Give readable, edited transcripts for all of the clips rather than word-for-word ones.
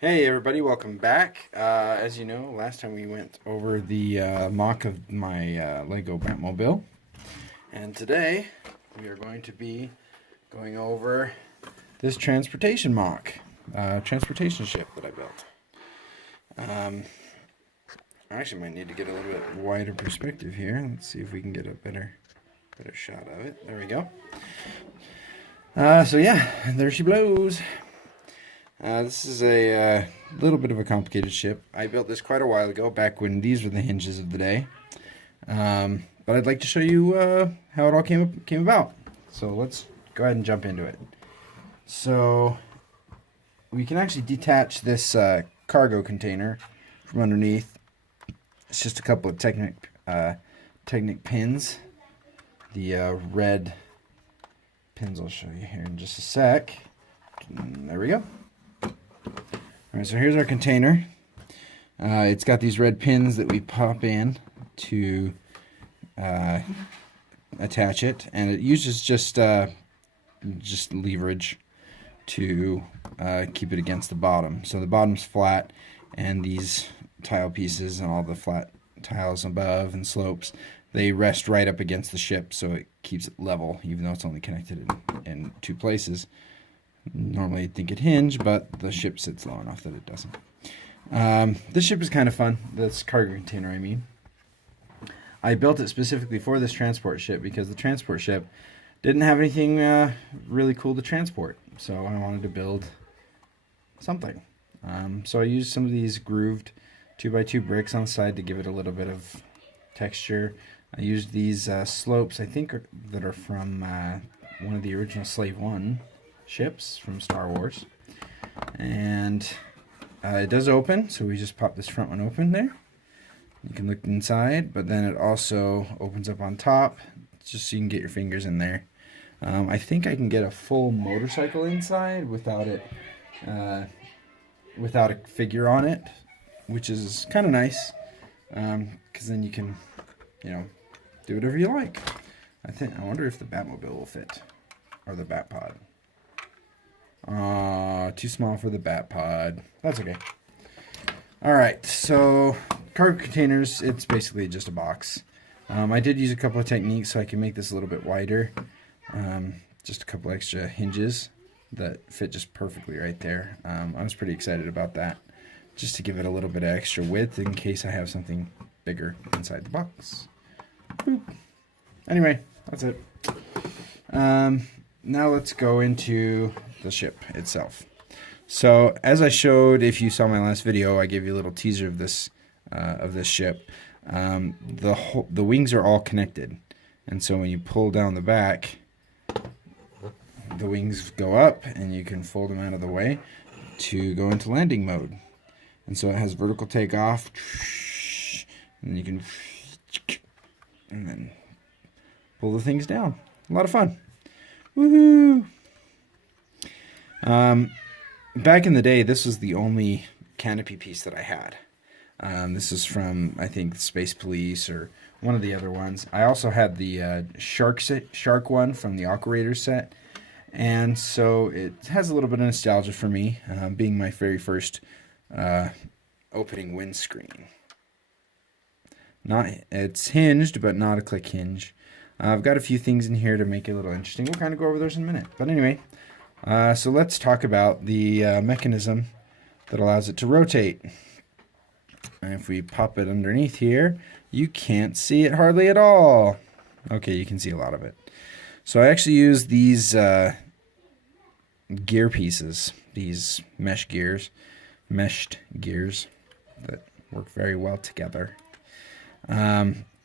Hey everybody, welcome back. As you know, last time we went over the mock of my Lego Batmobile, and today we are going to be going over this transportation mock, transportation ship that I built. I actually might need to get a little bit wider perspective here. Let's see if we can get a better shot of it. There we go. So yeah, there she blows. This is a little bit of a complicated ship. I built this quite a while ago, back when these were the hinges of the day. But I'd like to show you how it all came about. So let's go ahead and jump into it. So we can actually detach this cargo container from underneath. It's just a couple of Technic pins. The red pins I'll show you here in just a sec. There we go. Alright, so here's our container. It's got these red pins that we pop in to attach it, and it uses just leverage to keep it against the bottom. So the bottom's flat, and these tile pieces and all the flat tiles above and slopes, they rest right up against the ship, so it keeps it level, even though it's only connected in two places. Normally you'd think it hinged, but the ship sits low enough that it doesn't. This ship is kind of fun. This cargo container, I mean. I built it specifically for this transport ship because the transport ship didn't have anything really cool to transport. So I wanted to build something. So I used some of these grooved 2x2 bricks on the side to give it a little bit of texture. I used these slopes, I think, that are from one of the original Slave 1 ships from Star Wars, and it does open, so we just pop this front one open there. You can look inside, but then it also opens up on top just so you can get your fingers in there. I think I can get a full motorcycle inside without a figure on it, which is kind of nice, because then you can, do whatever you like. I wonder if the Batmobile will fit, or the Batpod. Too small for the bat pod. That's okay. Alright, so cargo containers, it's basically just a box. I did use a couple of techniques so I can make this a little bit wider. Just a couple extra hinges that fit just perfectly right there. I was pretty excited about that, just to give it a little bit of extra width in case I have something bigger inside the box. Boop. Anyway, that's it. Now let's go into the ship itself. So as I showed, if you saw my last video, I gave you a little teaser of this ship. The wings are all connected, and so when you pull down the back, the wings go up, and you can fold them out of the way to go into landing mode. And so it has vertical takeoff, and you can, and then pull the things down. A lot of fun. Woohoo! Back in the day, this was the only canopy piece that I had. This is from, I think, Space Police or one of the other ones. I also had the shark one from the Aqua Raiders set, and so it has a little bit of nostalgia for me, being my very first opening windscreen. It's hinged, but not a click hinge. I've got a few things in here to make it a little interesting. We'll kind of go over those in a minute. But anyway, so let's talk about the mechanism that allows it to rotate. And if we pop it underneath here, you can't see it hardly at all. Okay, you can see a lot of it. So I actually use these gear pieces, these meshed gears that work very well together.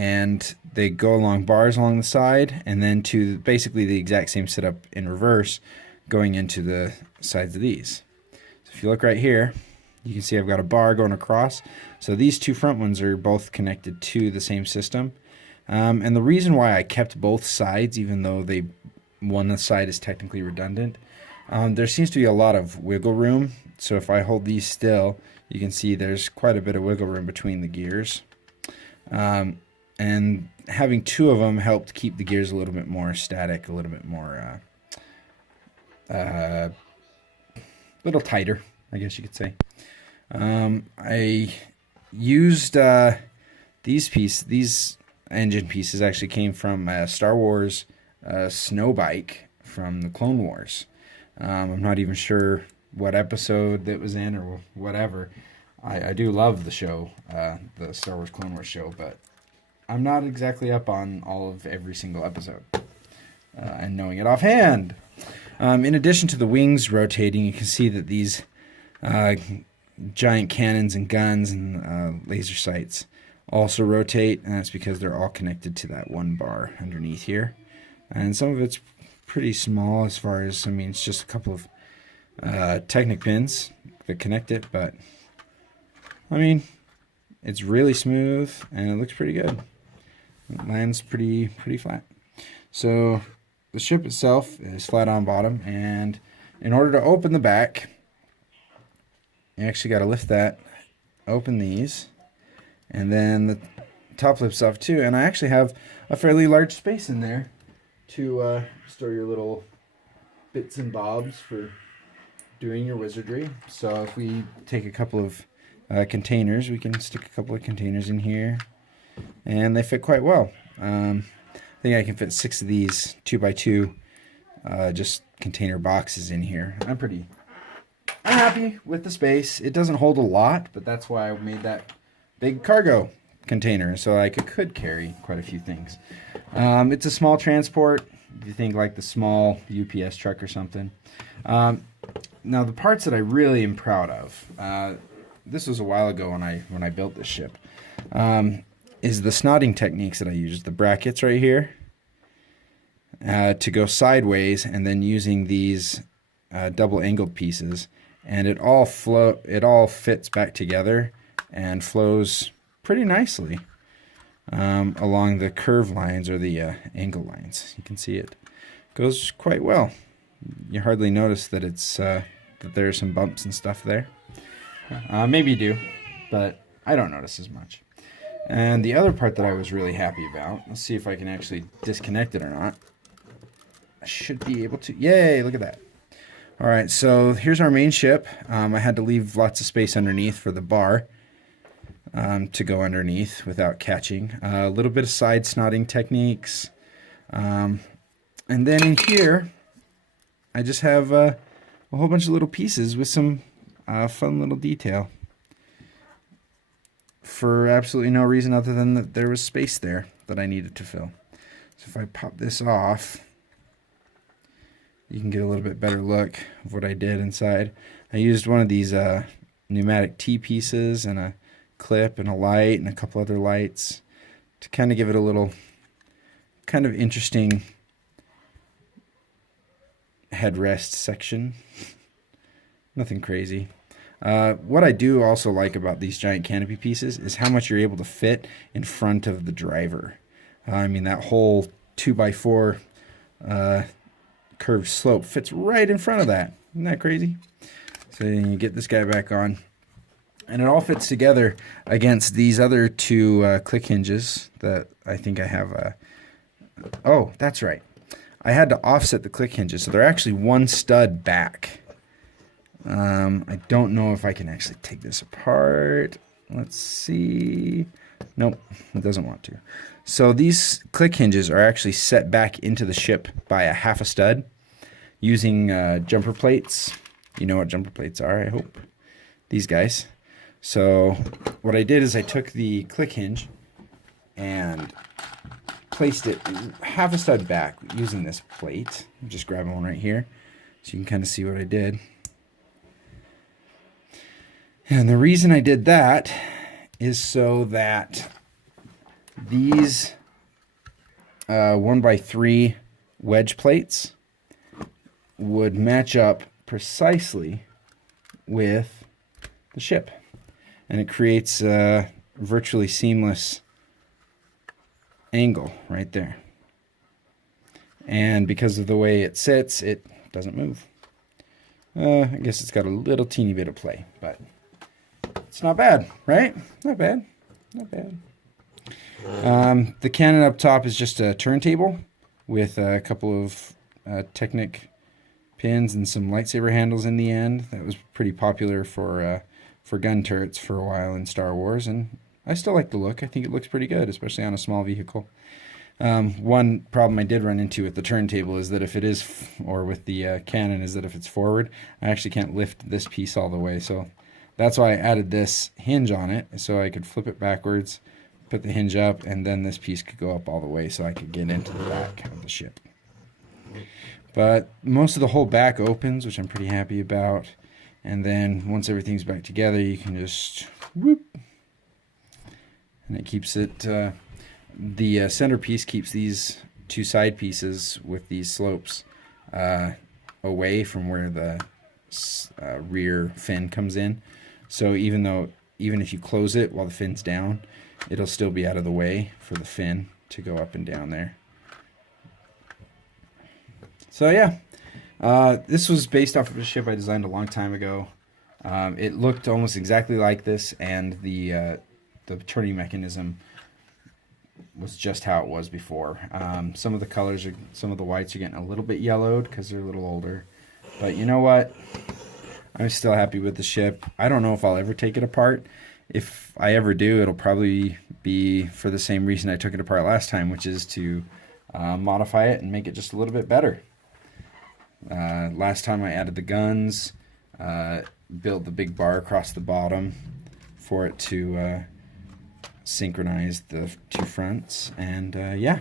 And they go along bars along the side, and then to basically the exact same setup in reverse, going into the sides of these. So if you look right here, you can see I've got a bar going across. So these two front ones are both connected to the same system. And the reason why I kept both sides, even though one side is technically redundant, there seems to be a lot of wiggle room. So if I hold these still, you can see there's quite a bit of wiggle room between the gears. And having two of them helped keep the gears a little bit more static, a little bit more little tighter, I guess you could say. I used these engine pieces actually came from Star Wars snow bike from the Clone Wars. I'm not even sure what episode that was in or whatever. I do love the show, the Star Wars Clone Wars show, but I'm not exactly up on all of every single episode and knowing it offhand. In addition to the wings rotating, you can see that these giant cannons and guns and laser sights also rotate, and that's because they're all connected to that one bar underneath here. And some of it's pretty small as far as, I mean, it's just a couple of Technic pins that connect it, but I mean, it's really smooth and it looks pretty good. It lands pretty flat. So the ship itself is flat on bottom, and in order to open the back, you actually got to lift that, open these, and then the top lifts off too. And I actually have a fairly large space in there to store your little bits and bobs for doing your wizardry. So if we take a couple of containers, we can stick a couple of containers in here, and they fit quite well. I think I can fit 6 of these 2x2 just container boxes in here. I'm happy with the space. It doesn't hold a lot, but that's why I made that big cargo container, so I could carry quite a few things. It's a small transport. If you think like the small UPS truck or something. Now the parts that I really am proud of, this was a while ago when I built this ship, is the snotting techniques that I used. The brackets right here to go sideways, and then using these double angled pieces, and it all fits back together and flows pretty nicely along the curve lines or the angle lines. You can see it goes quite well. You hardly notice that it's that there are some bumps and stuff there. Maybe you do, but I don't notice as much. And the other part that I was really happy about, let's see if I can actually disconnect it or not. I should be able to. Yay, look at that. All right, so here's our main ship. I had to leave lots of space underneath for the bar to go underneath without catching. A little bit of side snotting techniques. And then in here, I just have a whole bunch of little pieces with some fun little detail for absolutely no reason other than that there was space there that I needed to fill. So if I pop this off, you can get a little bit better look of what I did inside. I used one of these pneumatic T-pieces and a clip and a light and a couple other lights to kind of give it a little kind of interesting headrest section. Nothing crazy. What I do also like about these giant canopy pieces is how much you're able to fit in front of the driver. I mean, that whole 2x4 curved slope fits right in front of that. Isn't that crazy? So you get this guy back on, and it all fits together against these other 2 click hinges that I think I have. Oh, that's right. I had to offset the click hinges, so they're actually 1 stud back. I don't know if I can actually take this apart. Let's see. Nope, it doesn't want to. So these click hinges are actually set back into the ship by a half a stud using jumper plates. You know what jumper plates are, I hope. These guys. So what I did is I took the click hinge and placed it half a stud back using this plate. I'm just grabbing one right here so you can kind of see what I did. And the reason I did that is so that these 1x3 wedge plates would match up precisely with the ship. And it creates a virtually seamless angle right there. And because of the way it sits, it doesn't move. I guess it's got a little teeny bit of play, but it's not bad, right? Not bad. Not bad. The cannon up top is just a turntable with a couple of Technic pins and some lightsaber handles in the end. That was pretty popular for for gun turrets for a while in Star Wars, and I still like the look. I think it looks pretty good, especially on a small vehicle. One problem I did run into with the turntable is that if it is, or with the cannon, is that if it's forward, I actually can't lift this piece all the way. So that's why I added this hinge on it, so I could flip it backwards, put the hinge up, and then this piece could go up all the way so I could get into the back of the ship. But most of the whole back opens, which I'm pretty happy about. And then once everything's back together, you can just whoop, and it keeps it. The centerpiece keeps these two side pieces with these slopes away from where the rear fin comes in. So even if you close it while the fin's down, it'll still be out of the way for the fin to go up and down there. So yeah, this was based off of a ship I designed a long time ago. It looked almost exactly like this, and the turning mechanism was just how it was before. Some of the colors some of the whites are getting a little bit yellowed because they're a little older. But you know what? I'm still happy with the ship. I don't know if I'll ever take it apart. If I ever do, it'll probably be for the same reason I took it apart last time, which is to modify it and make it just a little bit better. Last time I added the guns, built the big bar across the bottom for it to synchronize the two fronts, and yeah,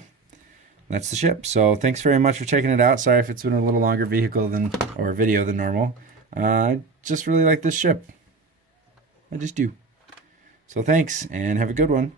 that's the ship. So thanks very much for checking it out. Sorry if it's been a little longer video than normal. I just really like this ship. I just do. So thanks, and have a good one.